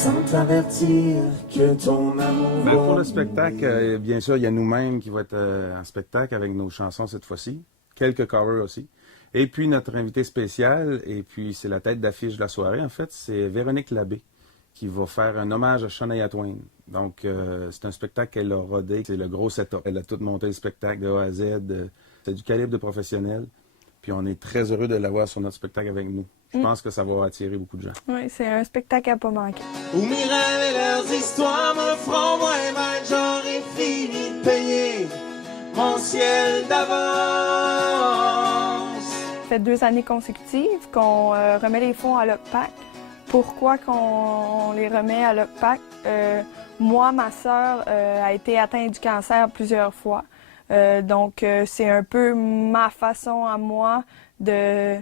sans t'avertir que ton amour Ben, pour le spectacle, bien sûr, il y a nous-mêmes qui va être en spectacle avec nos chansons cette fois-ci. Quelques covers aussi. Et puis notre invité spécial, et puis c'est la tête d'affiche de la soirée, en fait, c'est Véronique Labbé, qui va faire un hommage à Shania Twain. Donc, c'est un spectacle qu'elle a rodé. C'est le gros setup. Elle a tout monté le spectacle de A à Z. C'est du calibre de professionnel. Puis on est très heureux de l'avoir sur notre spectacle avec nous. Je pense que ça va attirer beaucoup de gens. Oui, c'est un spectacle à pas manquer. Où mes rêves et leurs histoires me feront moins mal, j'aurai fini de payer mon ciel d'avance. Ça fait 2 années consécutives qu'on remet les fonds à l'OCPAC. Pourquoi qu'on les remet à l'OCPAC? Moi, ma sœur a été atteinte du cancer plusieurs fois. Donc, c'est un peu ma façon à moi de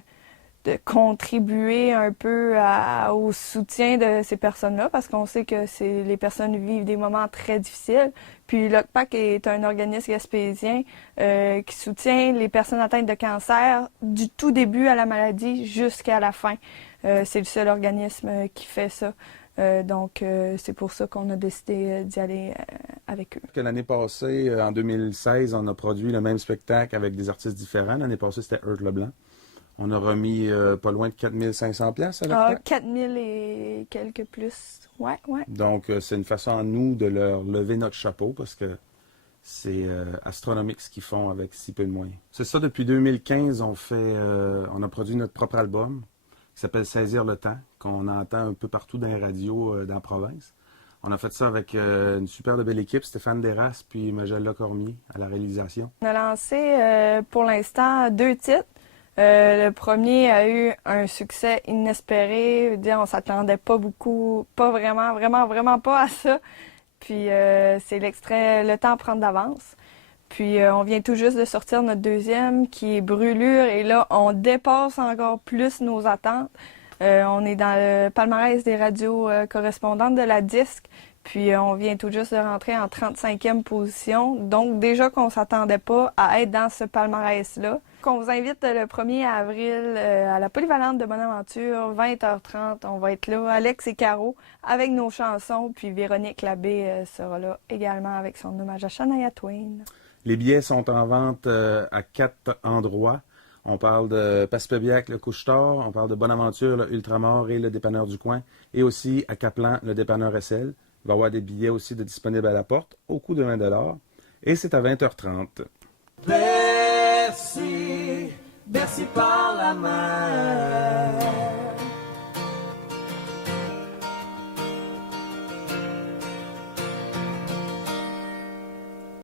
contribuer un peu au soutien de ces personnes-là, parce qu'on sait que les personnes vivent des moments très difficiles. Puis l'OCPAC est un organisme gaspésien qui soutient les personnes atteintes de cancer du tout début à la maladie jusqu'à la fin. C'est le seul organisme qui fait ça. Donc, c'est pour ça qu'on a décidé d'y aller avec eux. L'année passée, en 2016, on a produit le même spectacle avec des artistes différents. L'année passée, c'était Heurt Leblanc. On a remis pas loin de 4500 $. Ah, 4000 et quelques plus. Ouais. Donc, c'est une façon à nous de leur lever notre chapeau parce que c'est astronomique ce qu'ils font avec si peu de moyens. C'est ça, depuis 2015, on a produit notre propre album qui s'appelle Saisir le temps, qu'on entend un peu partout dans les radios dans la province. On a fait ça avec une super belle équipe, Stéphane Desrasses puis Magella Cormier à la réalisation. On a lancé pour l'instant 2 titres. Le premier a eu un succès inespéré. On s'attendait pas beaucoup, pas vraiment pas à ça. Puis c'est l'extrait Le temps prend d'avance. Puis on vient tout juste de sortir notre deuxième qui est Brûlure. Et là, on dépasse encore plus nos attentes. On est dans le palmarès des radios correspondantes de la disque. Puis on vient tout juste de rentrer en 35e position. Donc déjà qu'on s'attendait pas à être dans ce palmarès-là. On vous invite le 1er avril à la Polyvalente de Bonaventure, 20h30. On va être là, Alex et Caro, avec nos chansons. Puis Véronique Labbé sera là également avec son hommage à Shania Twain. Les billets sont en vente à 4 endroits. On parle de Passepébiac, le Couche-Tard. On parle de Bonaventure, le Ultramar et le Dépanneur du Coin. Et aussi à Caplan, le Dépanneur SL. Il va y avoir des billets aussi disponibles à la porte au coût de 20 $. Et c'est à 20h30. Bercy, Bercy par la mer.